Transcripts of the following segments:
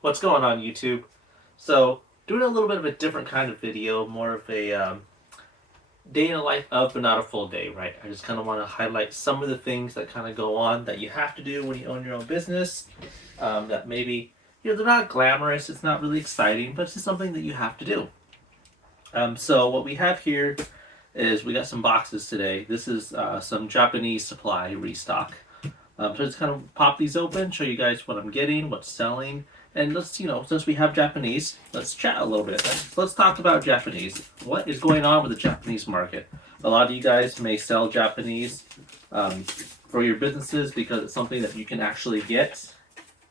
What's going on YouTube? So, doing a little bit of a different kind of video, more of a day in the life of, but not a full day, right? I just kind of want to highlight some of the things that kind of go on that you have to do when you own your own business. That maybe, they're not glamorous, it's not really exciting, but it's just something that you have to do. So, what we have here is we got some boxes today. This is some Japanese supply restock. So just kind of pop these open, show you guys what I'm getting, what's selling, and let's, since we have Japanese, let's chat a little bit. Let's talk about Japanese. What is going on with the Japanese market? A lot of you guys may sell Japanese for your businesses because it's something that you can actually get.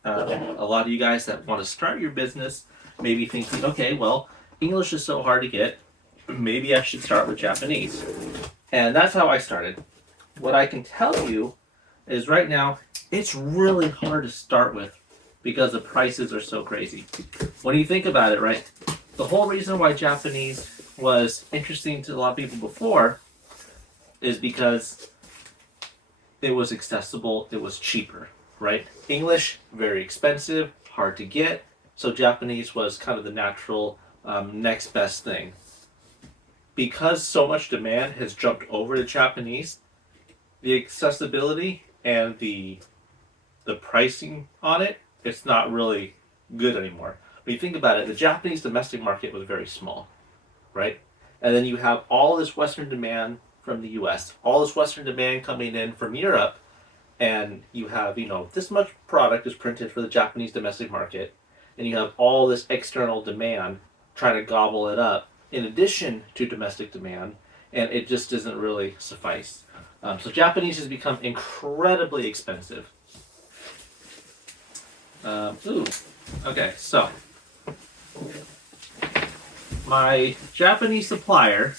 A lot of you guys that want to start your business may be thinking, okay, well, English is so hard to get, maybe I should start with Japanese. And that's how I started. What I can tell you is right now, it's really hard to start with because the prices are so crazy. When you think about it, right, the whole reason why Japanese was interesting to a lot of people before is because it was accessible, it was cheaper, right? English, very expensive, hard to get, so Japanese was kind of the natural next best thing. Because so much demand has jumped over to Japanese, the accessibility and the pricing on it, it's not really good anymore. When you think about it, the Japanese domestic market was very small, right? And then you have all this Western demand from the US, all this Western demand coming in from Europe, and you have, this much product is printed for the Japanese domestic market, and you have all this external demand trying to gobble it up in addition to domestic demand, and it just doesn't really suffice. So Japanese has become incredibly expensive. Okay, so my Japanese supplier,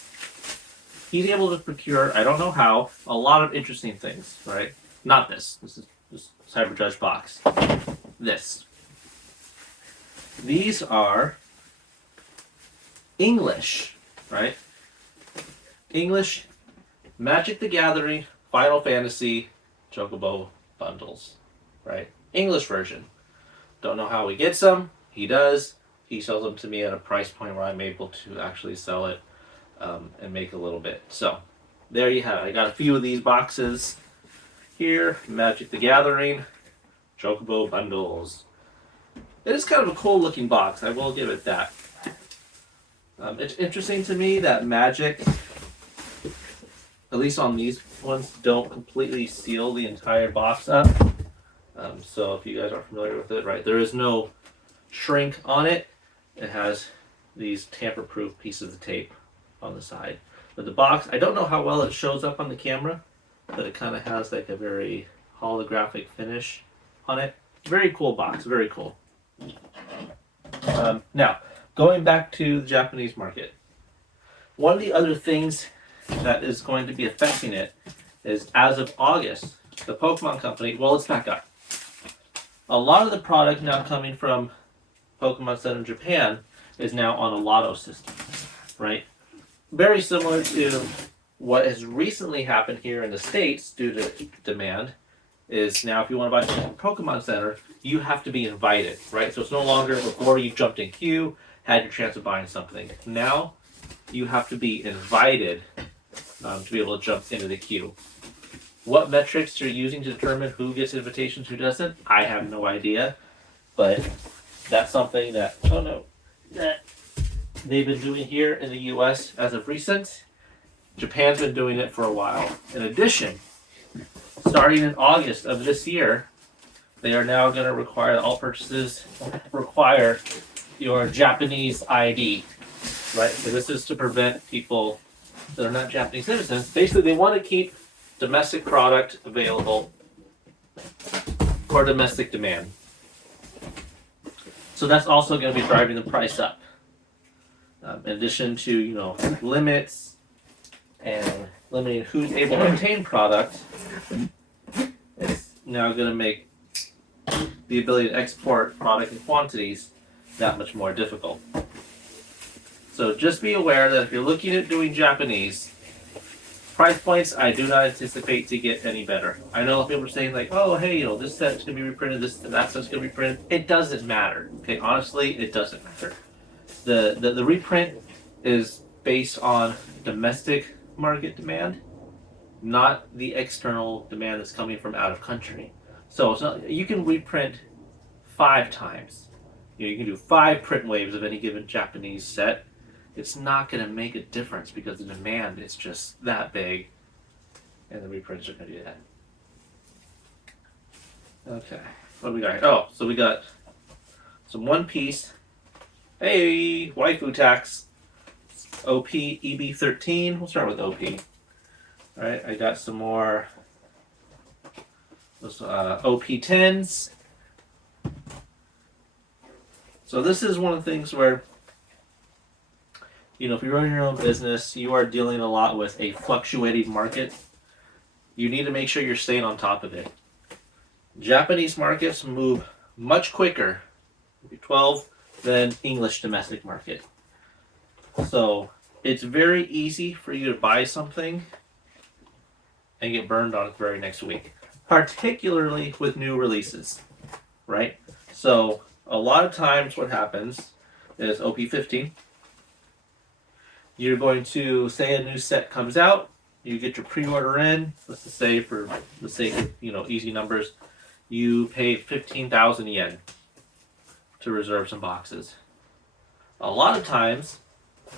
he's able to procure, I don't know how, a lot of interesting things, right? Not this. This is this Cyber Judge box. This. These are English, right? English Magic the Gathering, Final Fantasy, Chocobo bundles, right? English version. Don't know how he gets them. He does. He sells them to me at a price point where I'm able to actually sell it and make a little bit. So, there you have it. I got a few of these boxes here. Magic the Gathering, Chocobo bundles. It is kind of a cool looking box. I will give it that. It's interesting to me that Magic, at least on these ones, don't completely seal the entire box up. So if you guys are familiar with it, right, there is no shrink on it. It has these tamper-proof pieces of tape on the side. But the box, I don't know how well it shows up on the camera, but it kind of has like a very holographic finish on it. Very cool box, very cool. Now, going back to the Japanese market, one of the other things that is going to be affecting it is, as of August, the Pokemon Company, well, let's back up. A lot of the product now coming from Pokémon Center in Japan is now on a lotto system, right? Very similar to what has recently happened here in the States due to demand, is now if you want to buy something from Pokemon Center, you have to be invited, right? So it's no longer before you jumped in queue, had your chance of buying something. Now, you have to be invited to be able to jump into the queue. What metrics you're using to determine who gets invitations, who doesn't, I have no idea. But that's something that, that they've been doing here in the US as of recent. Japan's been doing it for a while. In addition, starting in August of this year, they are now going to require all purchases require your Japanese ID, right? So this is to prevent people that are not Japanese citizens. Basically, they want to keep domestic product available for domestic demand. So that's also going to be driving the price up. In addition to, limits and limiting who's able to obtain product, it's now going to make the ability to export product in quantities that much more difficult. So just be aware that if you're looking at doing Japanese, Price points, I do not anticipate to get any better. I know people are saying like, oh, hey, this set's gonna be reprinted, this and that set's gonna be reprinted. It doesn't matter. Okay, honestly, it doesn't matter. The reprint is based on domestic market demand, not the external demand that's coming from out of country. So it's not, you can reprint 5 times. You can do 5 print waves of any given Japanese set. It's not going to make a difference because the demand is just that big, and the reprints are going to do that. Okay, what do we got here? Oh, so we got some One Piece. Hey, waifu tax. OP EB13. We'll start with OP. All right, I got some more OP10s. So this is one of the things where, if you're running your own business, you are dealing a lot with a fluctuating market. You need to make sure you're staying on top of it. Japanese markets move much quicker, 12, than English domestic market. So it's very easy for you to buy something and get burned on it the very next week, particularly with new releases, right? So a lot of times what happens is OP15, you're going to say a new set comes out, you get your pre-order in, let's just say for the sake of, easy numbers, you paid 15,000 yen to reserve some boxes. A lot of times,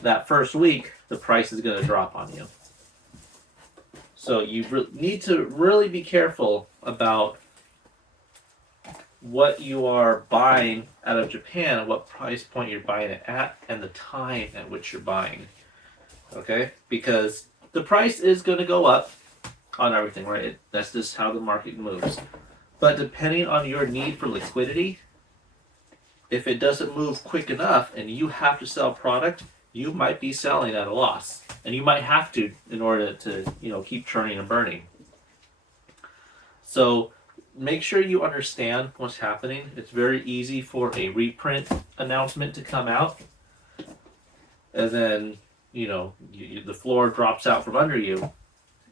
that first week, the price is going to drop on you. So you need to really be careful about what you are buying out of Japan and what price point you're buying it at and the time at which you're buying. Okay? Because the price is going to go up on everything, right? That's just how the market moves. But depending on your need for liquidity, if it doesn't move quick enough and you have to sell product, you might be selling at a loss. And you might have to in order to, keep churning and burning. So make sure you understand what's happening. It's very easy for a reprint announcement to come out. And then, the floor drops out from under you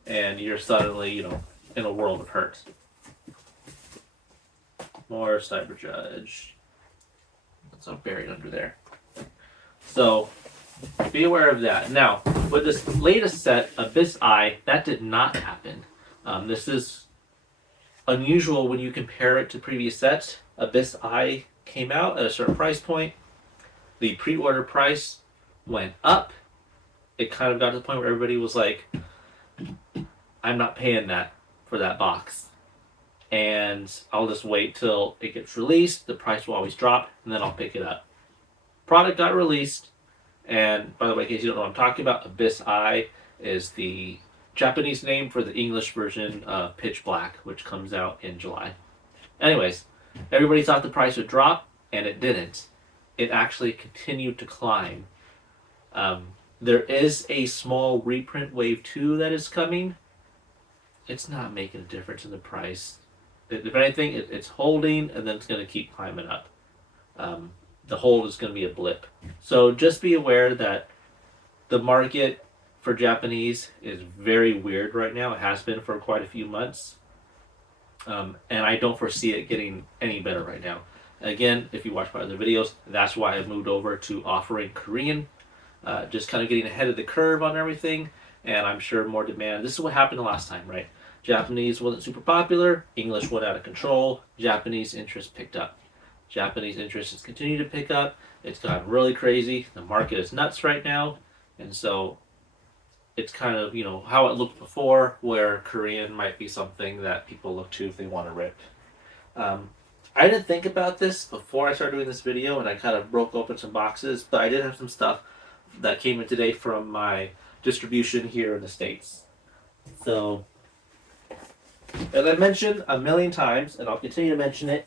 and you're suddenly, in a world of hurt. More Cyber Judge. It's all buried under there. So be aware of that. Now, with this latest set, Abyss Eye, that did not happen. This is unusual when you compare it to previous sets. Abyss Eye came out at a certain price point. The pre-order price went up. It kind of got to the point where everybody was like, I'm not paying that for that box. And I'll just wait till it gets released. The price will always drop, and then I'll pick it up. Product got released, and by the way, in case you don't know what I'm talking about, Abyss Eye is the Japanese name for the English version of Pitch Black, which comes out in July. Anyways, everybody thought the price would drop, and it didn't. It actually continued to climb. There is a small reprint wave 2 that is coming. It's not making a difference in the price. If anything, it's holding, and then it's going to keep climbing up. The hold is going to be a blip. So just be aware that the market for Japanese is very weird right now. It has been for quite a few months. And I don't foresee it getting any better right now. Again, if you watch my other videos, that's why I moved over to offering Korean. Just kind of getting ahead of the curve on everything. And I'm sure more demand. This is what happened the last time, right? Japanese wasn't super popular. English went out of control. Japanese interest picked up. Japanese interest has continued to pick up. It's gotten really crazy. The market is nuts right now. And so it's kind of, how it looked before, where Korean might be something that people look to if they want to rip. I didn't think about this before I started doing this video, and I kind of broke open some boxes, but I did have some stuff that came in today from my distribution here in the States. So, as I mentioned a million times, and I'll continue to mention it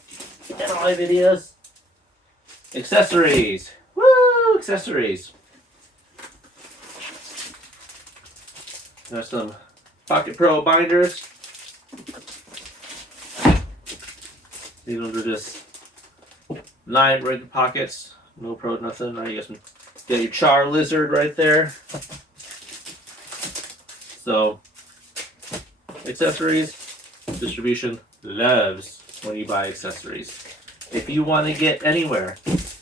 in all my videos, accessories. Woo! Accessories. There's some Pocket Pro binders. These ones are just 9 regular pockets. No pro, nothing. Now you guys can get your Char Lizard right there. So accessories. Distribution loves when you buy accessories. If you want to get anywhere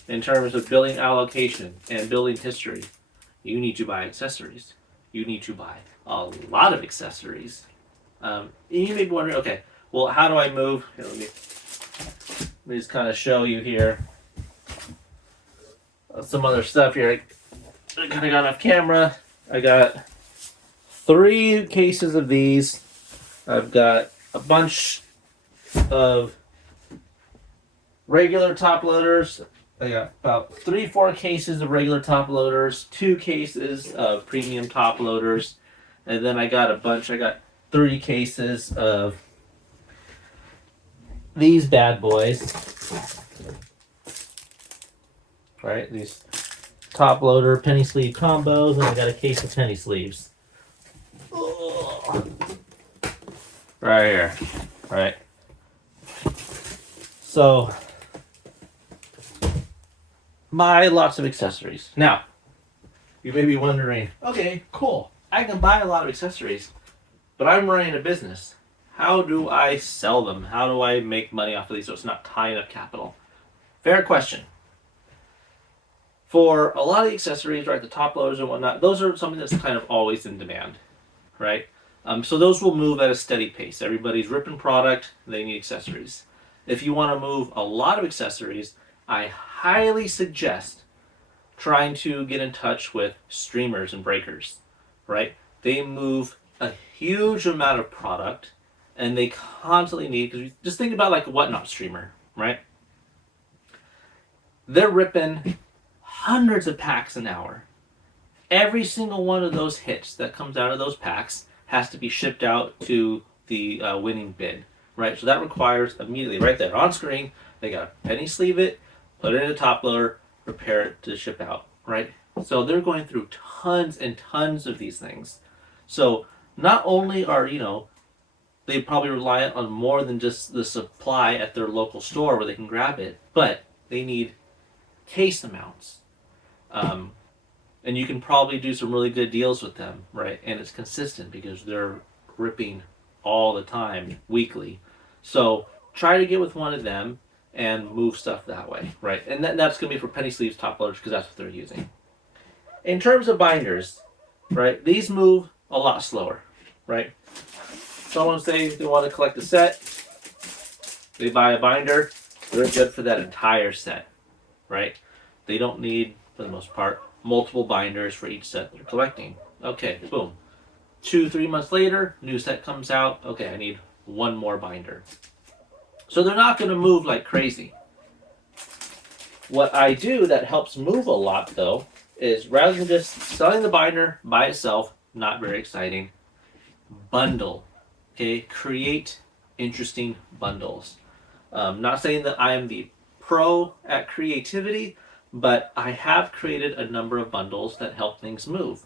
in terms of building allocation and building history, you need to buy accessories. You need to buy a lot of accessories. You may be wondering, okay, well, how do I move? Here, let me just kind of show you here some other stuff here. I kind of got off camera. I got 3 cases of these. I've got a bunch of regular top loaders. I got about 3-4 cases of regular top loaders, 2 cases of premium top loaders, and then I got 3 cases of these bad boys. Right, these top loader penny sleeve combos, and I got a case of penny sleeves. Right here, right. So, buy lots of accessories. Now, you may be wondering, okay, cool, I can buy a lot of accessories, but I'm running a business. How do I sell them? How do I make money off of these so it's not tying up capital? Fair question. For a lot of the accessories, right, the top loaders and whatnot, those are something that's kind of always in demand, right? So those will move at a steady pace. Everybody's ripping product, they need accessories. If you want to move a lot of accessories, I highly suggest trying to get in touch with streamers and breakers, right? They move a huge amount of product, and they constantly need, because just think about like a whatnot streamer, right? They're ripping hundreds of packs an hour. Every single one of those hits that comes out of those packs has to be shipped out to the winning bid, right? So that requires immediately, right there on screen, they got to penny sleeve it, put it in a top loader, prepare it to ship out, right? So they're going through tons and tons of these things. So not only are, they probably rely on more than just the supply at their local store where they can grab it, but they need case amounts. And you can probably do some really good deals with them, right? And it's consistent because they're ripping all the time, weekly. So try to get with one of them and move stuff that way, right? And that's going to be for penny sleeves, top loaders, because that's what they're using. In terms of binders, right, these move a lot slower, right? Someone say they want to collect a set, they buy a binder, they're good for that entire set, right? They don't need, for the most part, multiple binders for each set they're collecting. Okay, boom. 2-3 months later, new set comes out. Okay, I need one more binder. So they're not going to move like crazy. What I do that helps move a lot, though, is rather than just selling the binder by itself, not very exciting, bundle. Okay, create interesting bundles. Not saying that I am the pro at creativity, but I have created a number of bundles that help things move.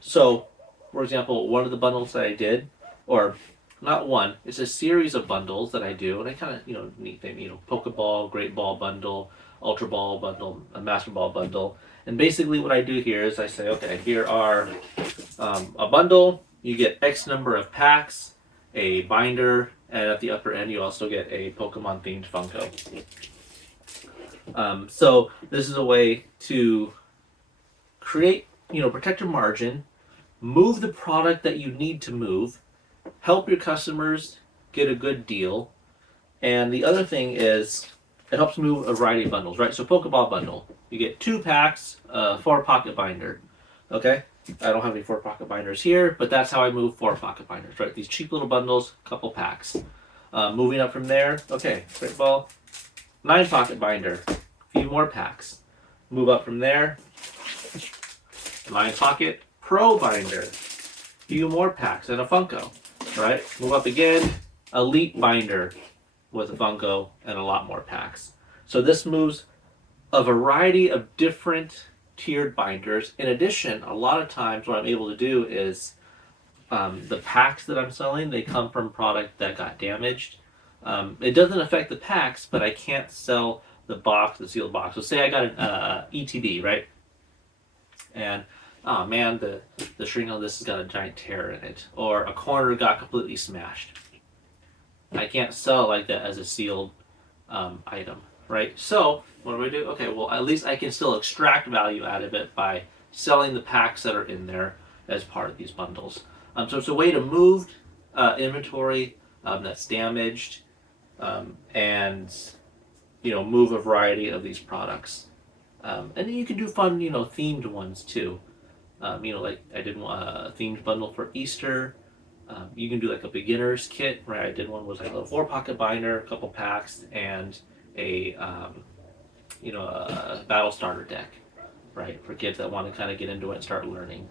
So, for example, one of the bundles that I did, or not one, it's a series of bundles that I do, and I kind of, neat thing, Pokeball, Great Ball bundle, Ultra Ball bundle, a Master Ball bundle. And basically what I do here is I say, okay, here are a bundle, you get X number of packs, a binder, and at the upper end you also get a Pokemon themed Funko. So this is a way to create, protect your margin, move the product that you need to move, help your customers get a good deal, and the other thing is it helps move a variety of bundles, right? So Pokeball bundle, you get 2 packs, 4 pocket binder, okay? I don't have any 4 pocket binders here, but that's how I move 4 pocket binders, right? These cheap little bundles, couple packs. Moving up from there, okay, Great Ball, 9 pocket binder, a few more packs. Move up from there, 9 pocket Pro binder, a few more packs and a Funko, right? Move up again, Elite binder with a Funko and a lot more packs. So this moves a variety of different tiered binders. In addition, a lot of times what I'm able to do is the packs that I'm selling, they come from product that got damaged. It doesn't affect the packs, but I can't sell the box, the sealed box. So say I got an ETB, right? And oh man, the string on this has got a giant tear in it, or a corner got completely smashed. I can't sell it like that as a sealed item, right? So what do? Okay, well at least I can still extract value out of it by selling the packs that are in there as part of these bundles. So it's a way to move inventory that's damaged and move a variety of these products. And then you can do fun themed ones too. Like I did a themed bundle for Easter. You can do like a beginner's kit, right? I did one was like a 4-pocket binder, a couple packs, and a a battle starter deck, right? For kids that want to kind of get into it and start learning.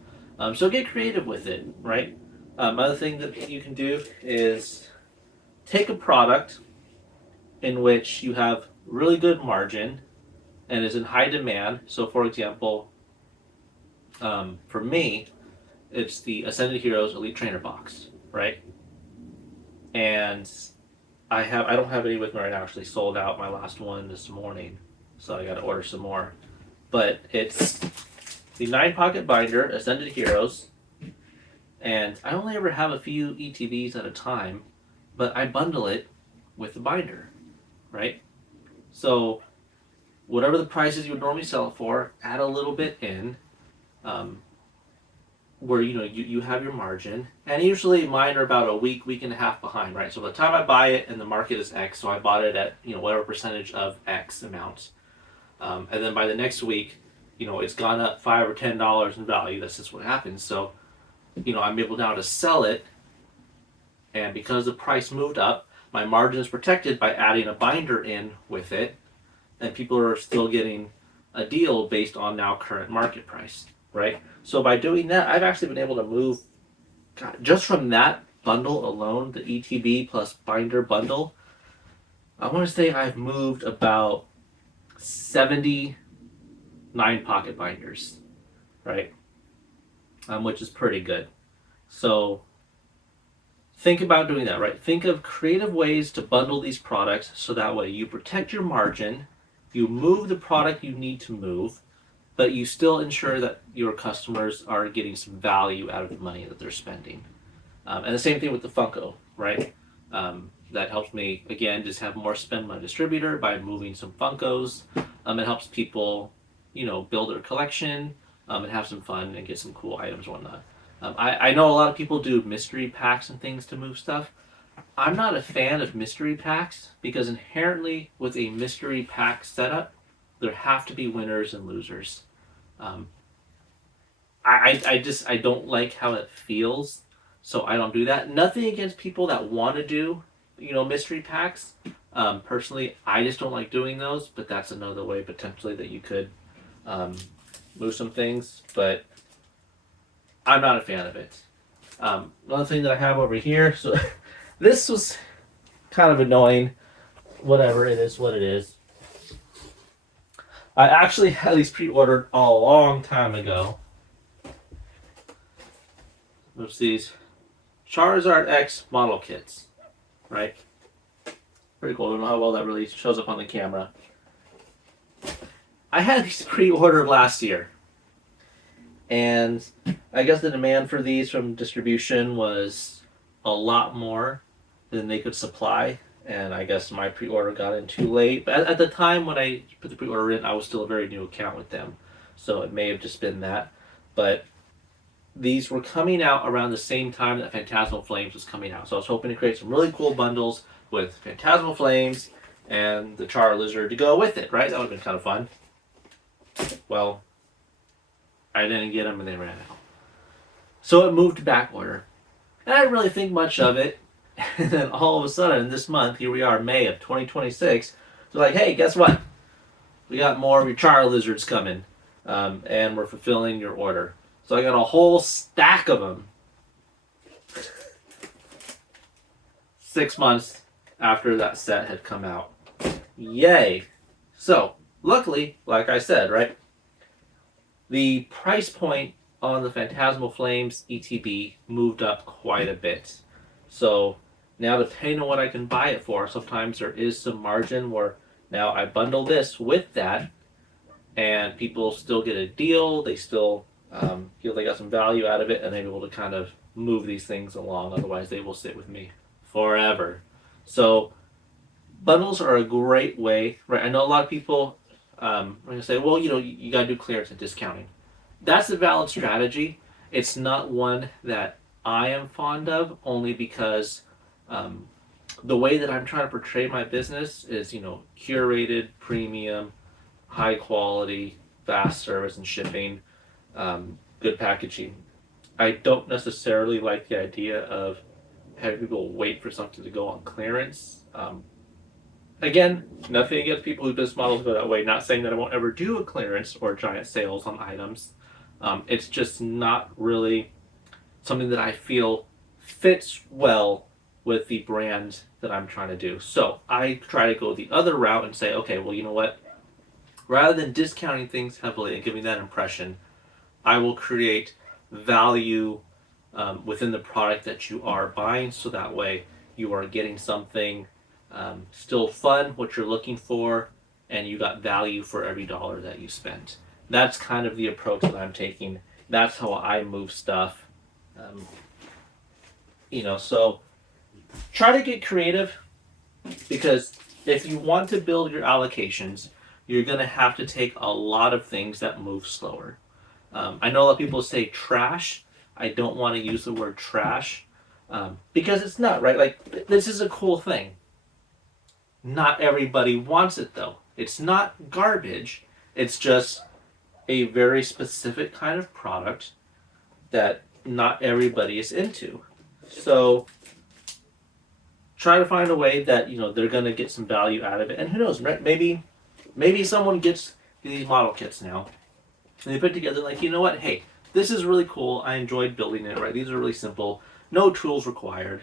So get creative with it, right? Another thing that you can do is take a product in which you have really good margin and is in high demand. So, for example, for me, it's the Ascended Heroes Elite Trainer box, right? And I don't have any with me right now. Actually, sold out my last one this morning, so I got to order some more. But it's the 9-pocket binder, Ascended Heroes, and I only ever have a few ETBs at a time, but I bundle it with the binder, right? So whatever the prices you would normally sell it for, add a little bit in, where you have your margin, and usually mine are about a week and a half behind, right? So by the time I buy it and the market is X, so I bought it at whatever percentage of X amount, and then by the next week, it's gone up $5 or $10 in value. That's just what happens. So I'm able now to sell it, and because the price moved up, my margin is protected by adding a binder in with it, and people are still getting a deal based on now current market price, right? So by doing that, I've actually been able to move, God, just from that bundle alone, the ETB plus binder bundle, I want to say I've moved about 70 9-pocket binders, right? Which is pretty good. So think about doing that, right? Think of creative ways to bundle these products so that way you protect your margin, you move the product you need to move, but you still ensure that your customers are getting some value out of the money that they're spending. And the same thing with the Funko, right? That helps me, again, just have more spend my distributor by moving some Funkos. It helps people, build their collection and have some fun and get some cool items and whatnot. I know a lot of people do mystery packs and things to move stuff. I'm not a fan of mystery packs because inherently with a mystery pack setup, there have to be winners and losers. I don't like how it feels, so I don't do that. Nothing against people that want to do, mystery packs. Personally, I just don't like doing those, but that's another way potentially that you could move some things, but I'm not a fan of it. Another thing that I have over here, so this was kind of annoying. Whatever, it is what it is. I actually had these pre-ordered a long time ago. There's these Charizard X model kits, right? Pretty cool. I don't know how well that really shows up on the camera. I had these pre-ordered last year. And I guess the demand for these from distribution was a lot more than they could supply. And I guess my pre-order got in too late. But at the time when I put the pre-order in, I was still a very new account with them. So it may have just been that. But these were coming out around the same time that Phantasmal Flames was coming out. So I was hoping to create some really cool bundles with Phantasmal Flames and the Charizard to go with it, right? That would have been kind of fun. Well, I didn't get them and they ran out. So it moved to back order. And I didn't really think much of it. And then all of a sudden, this month, here we are, May of 2026. They're like, hey, guess what? We got more of your Charizards coming. And we're fulfilling your order. So I got a whole stack of them. 6 months after that set had come out. Yay! So, luckily, like I said, right? The price point on the Phantasmal Flames ETB moved up quite a bit. So now depending on what I can buy it for, sometimes there is some margin where now I bundle this with that and people still get a deal. They still feel they got some value out of it, and they're able to kind of move these things along. Otherwise, they will sit with me forever. So bundles are a great way, right? I know a lot of people are going to say, well, you got to do clearance and discounting. That's a valid strategy. It's not one that I am fond of, only because um, the way that I'm trying to portray my business is, curated, premium, high quality, fast service and shipping, good packaging. I don't necessarily like the idea of having people wait for something to go on clearance. Again, nothing against people who business models go that way. Not saying that I won't ever do a clearance or giant sales on items. It's just not really something that I feel fits well with the brand that I'm trying to do. So I try to go the other route and say, okay, well, you know what? Rather than discounting things heavily and giving that impression, I will create value within the product that you are buying, so that way you are getting something still fun, what you're looking for, and you got value for every dollar that you spent. That's kind of the approach that I'm taking. That's how I move stuff. Um, so try to get creative, because if you want to build your allocations, you're going to have to take a lot of things that move slower. I know a lot of people say trash. I don't want to use the word trash because it's not, right? Like, this is a cool thing. Not everybody wants it, though. It's not garbage. It's just a very specific kind of product that not everybody is into. So try to find a way that they're going to get some value out of it. And who knows, right? Maybe someone gets these model kits now, and they put together, like, you know what? Hey, this is really cool. I enjoyed building it, right? These are really simple. No tools required.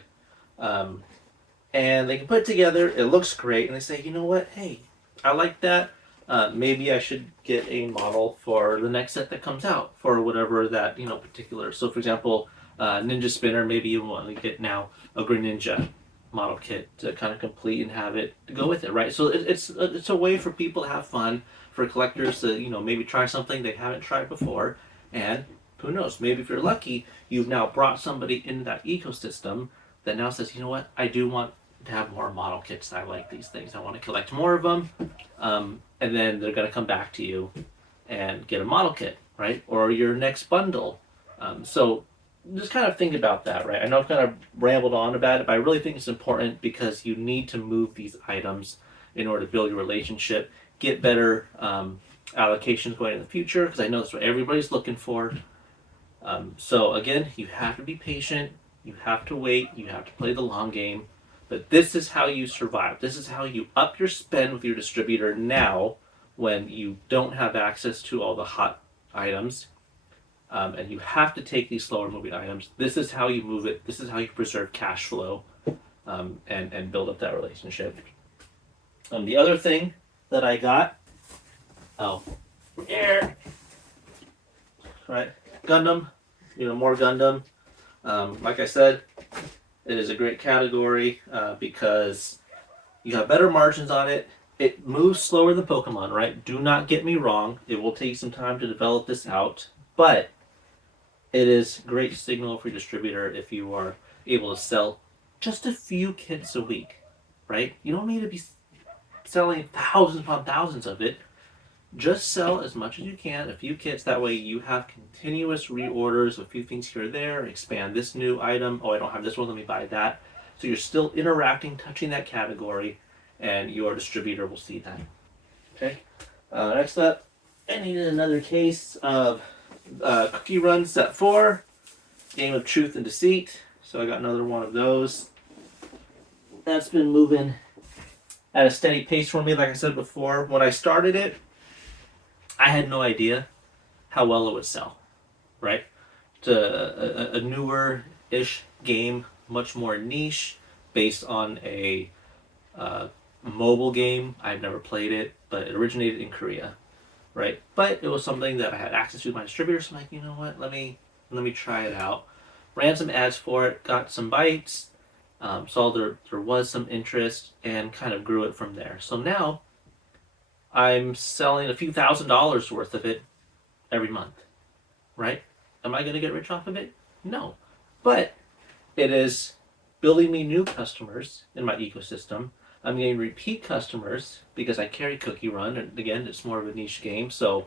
And they can put it together. It looks great. And they say, you know what? Hey, I like that. Maybe I should get a model for the next set that comes out for whatever that, particular. So, for example, Ninja Spinner, maybe you want to get now a Greninja model kit to kind of complete and have it to go with it, right? So it's a way for people to have fun, for collectors to maybe try something they haven't tried before, and who knows, maybe if you're lucky, you've now brought somebody into that ecosystem that now says, you know what, I do want to have more model kits. I like these things. I want to collect more of them, and then they're going to come back to you and get a model kit, right? Or your next bundle. So just kind of think about that, right? I know I've kind of rambled on about it, but I really think it's important because you need to move these items in order to build your relationship, get better allocations going in the future, because I know that's what everybody's looking for. So again, you have to be patient, you have to wait, you have to play the long game, but this is how you survive. This is how you up your spend with your distributor now when you don't have access to all the hot items. And you have to take these slower moving items. This is how you move it. This is how you preserve cash flow and build up that relationship. The other thing that I got, here, right, Gundam, more Gundam. Like I said, it is a great category because you have better margins on it. It moves slower than Pokemon, right? Do not get me wrong. It will take some time to develop this out, but it is great signal for your distributor if you are able to sell just a few kits a week, right? You don't need to be selling thousands upon thousands of it. Just sell as much as you can, a few kits. That way you have continuous reorders, a few things here or there, expand this new item. Oh, I don't have this one, let me buy that. So you're still interacting, touching that category, and your distributor will see that. Okay. Next up, I needed another case of Cookie Run Set 4, Game of Truth and Deceit. So I got another one of those. That's been moving at a steady pace for me. Like I said before, when I started it, I had no idea how well it would sell, right? It's a newer-ish game, much more niche, based on a mobile game. I've never played it, but it originated in Korea, right? But it was something that I had access to with my distributor, so I'm like, you know what, let me try it out. Ran some ads for it, got some bites, saw there was some interest, and kind of grew it from there. So now I'm selling a few $1,000s worth of it every month, right? Am I going to get rich off of it? No. But it is building me new customers in my ecosystem. I'm getting repeat customers because I carry Cookie Run, and again, it's more of a niche game, so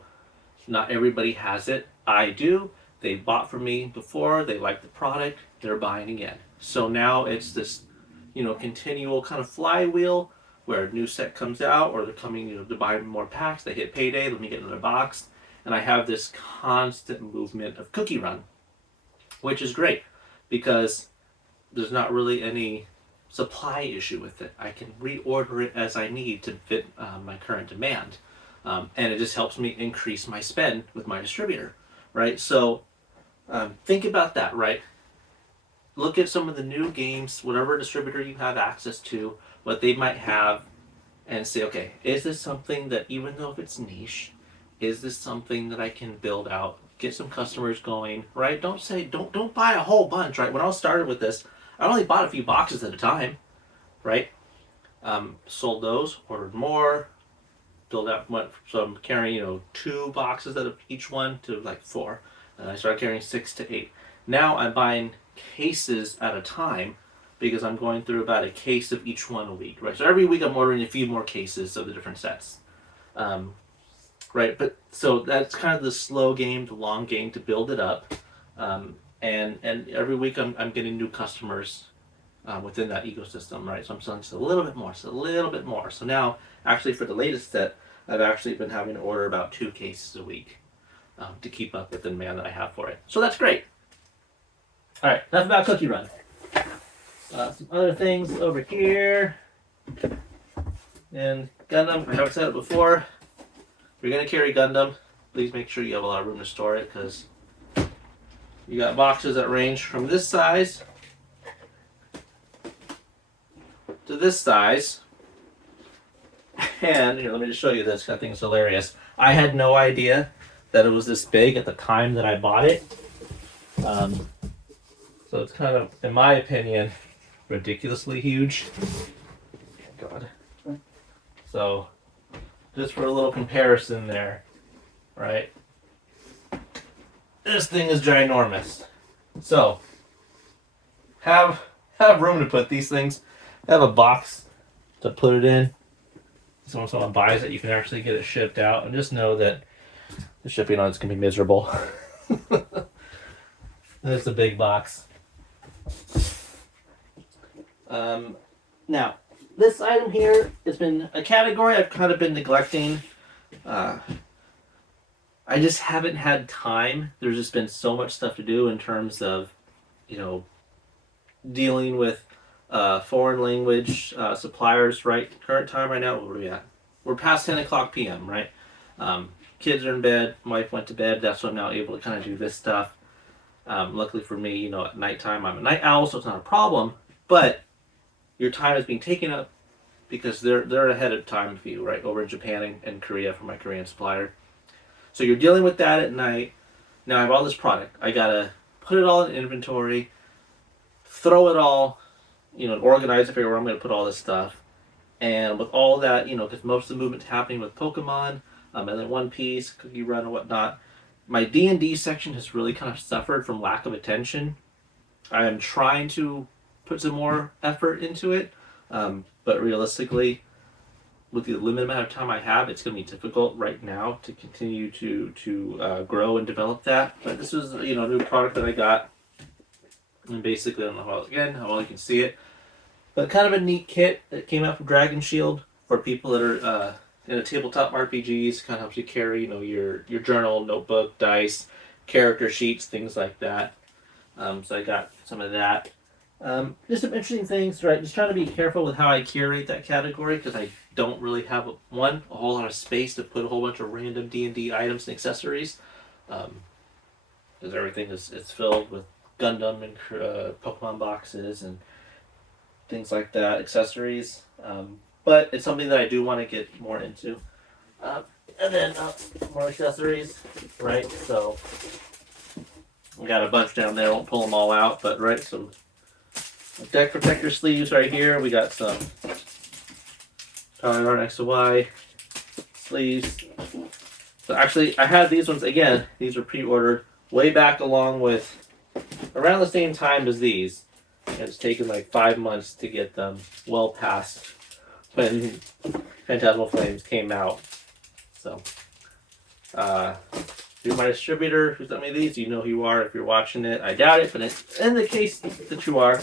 not everybody has it. I do. They bought from me before, they like the product, they're buying again. So now it's this, continual kind of flywheel where a new set comes out, or they're coming, to buy more packs, they hit payday, let me get another box. And I have this constant movement of Cookie Run, which is great because there's not really any supply issue with it. I can reorder it as I need to fit my current demand. And it just helps me increase my spend with my distributor, right? So think about that, right? Look at some of the new games, whatever distributor you have access to, what they might have, and say, okay, is this something that, even though if it's niche, is this something that I can build out, get some customers going, right? Don't buy a whole bunch, right? When I started with this, I only bought a few boxes at a time, right? Sold those, ordered more, build out, went from carrying 2 boxes out of each one to like 4, and I started carrying 6 to 8. Now I'm buying cases at a time because I'm going through about a case of each one a week, right? So every week I'm ordering a few more cases of the different sets, right? But so that's kind of the slow game, the long game to build it up, and every week I'm getting new customers within that ecosystem, right? So I'm selling just a little bit more, So now, actually, for the latest set, I've actually been having to order about 2 cases a week to keep up with the demand that I have for it. So that's great. All right, enough about Cookie Run. Some other things over here. And Gundam, I haven't said it before. If you're going to carry Gundam, please make sure you have a lot of room to store it, because you got boxes that range from this size to this size. And here, let me just show you this. I think it's hilarious. I had no idea that it was this big at the time that I bought it. So it's kind of, in my opinion, ridiculously huge. Oh, God. So, just for a little comparison there, right? This thing is ginormous. So, have room to put these things. Have a box to put it in. So when someone buys it, you can actually get it shipped out, and just know that the shipping on it's gonna be miserable. It's a big box. Now, this item here has been a category I've kind of been neglecting. I just haven't had time. There's just been so much stuff to do in terms of, dealing with foreign language suppliers, right? Current time right now, where are we at? We're past 10 o'clock p.m., right? Kids are in bed, wife went to bed, that's why I'm now able to kind of do this stuff. Luckily for me, at nighttime, I'm a night owl, so it's not a problem, but your time is being taken up because they're ahead of time of you, right? Over in Japan and Korea for my Korean supplier. So you're dealing with that at night. Now I have all this product. I gotta put it all in inventory, throw it all, organize it, figure where I'm gonna put all this stuff. And with all that, because most of the movement's happening with Pokemon, and then One Piece, Cookie Run, and whatnot, my D&D section has really kind of suffered from lack of attention. I am trying to put some more effort into it, but realistically, with the limited amount of time I have, it's going to be difficult right now to continue to grow and develop that. But this was, a new product that I got, and basically, I don't know how well you can see it, but kind of a neat kit that came out from Dragon Shield for people that are into tabletop RPGs. Kind of helps you carry, your journal, notebook, dice, character sheets, things like that. So I got some of that. Just some interesting things, right? Just trying to be careful with how I curate that category, because I don't really have a whole lot of space to put a whole bunch of random D&D items and accessories, because everything is filled with Gundam and Pokemon boxes and things like that, accessories. But it's something that I do want to get more into. And then more accessories, right? So we got a bunch down there. I won't pull them all out, but right, some deck protector sleeves right here. We got some Power X to Y sleeves. So actually, I had these ones again. These were pre-ordered way back along with around the same time as these. And it's taken like 5 months to get them well past when Phantasmal Flames came out. So, you're my distributor who sent me these. You know who you are if you're watching it. I doubt it, but in the case that you are,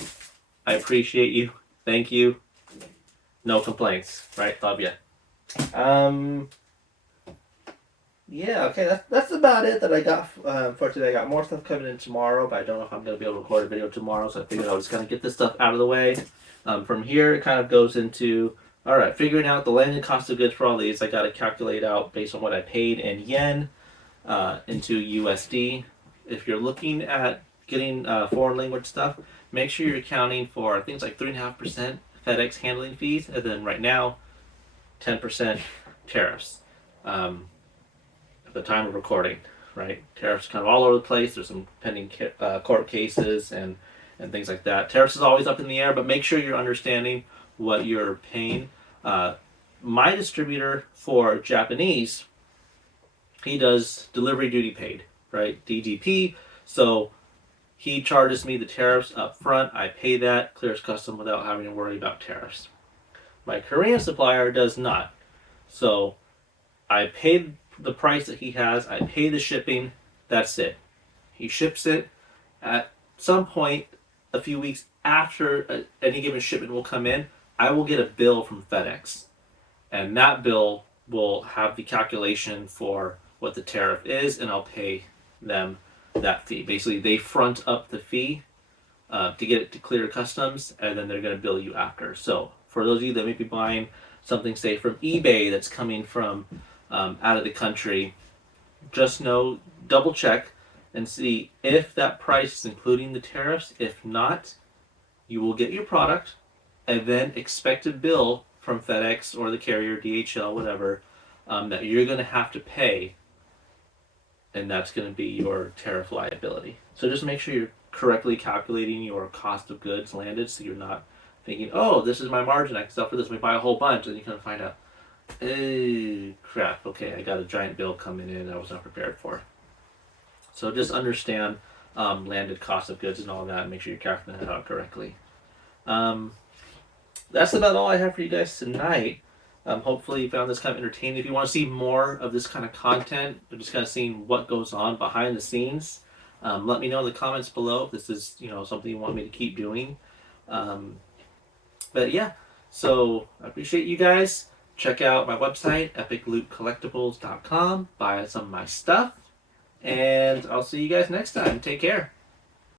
I appreciate you. Thank you. No complaints, right? Love ya. Yeah, okay, that's about it that I got for today. I got more stuff coming in tomorrow, but I don't know if I'm going to be able to record a video tomorrow, so I figured I'll just kind of get this stuff out of the way. From here, it kind of goes into, all right, figuring out the landed cost of goods for all these. I got to calculate out based on what I paid in yen into USD. If you're looking at getting foreign language stuff, make sure you're accounting for things like 3.5% FedEx handling fees, and then right now, 10% tariffs. At the time of recording, right? Tariffs kind of all over the place. There's some pending court cases and things like that. Tariffs is always up in the air, but make sure you're understanding what you're paying. My distributor for Japanese, he does delivery duty paid, right? DDP. So he charges me the tariffs up front. I pay that, clears custom without having to worry about tariffs. My Korean supplier does not. So I paid the price that he has, I pay the shipping, that's it. He ships it. At some point, a few weeks after any given shipment will come in, I will get a bill from FedEx. And that bill will have the calculation for what the tariff is, and I'll pay them that fee. Basically, they front up the fee to get it to clear customs, and then they're going to bill you after. So for those of you that may be buying something, say, from eBay that's coming from out of the country, just know, double check and see if that price is including the tariffs. If not, you will get your product and then expect a bill from FedEx or the carrier, DHL, whatever, that you're going to have to pay, and that's going to be your tariff liability. So just make sure you're correctly calculating your cost of goods landed, so you're not thinking, oh, this is my margin, I can sell for this, let me buy a whole bunch, and you kind of find out, oh, crap, okay, I got a giant bill coming in I was not prepared for. So just understand landed cost of goods and all that, and make sure you're calculating that out correctly. That's about all I have for you guys tonight. Hopefully you found this kind of entertaining. If you want to see more of this kind of content, or just kind of seeing what goes on behind the scenes, let me know in the comments below if this is something you want me to keep doing. But yeah, so I appreciate you guys. Check out my website, epiclootcollectibles.com. Buy some of my stuff. And I'll see you guys next time. Take care.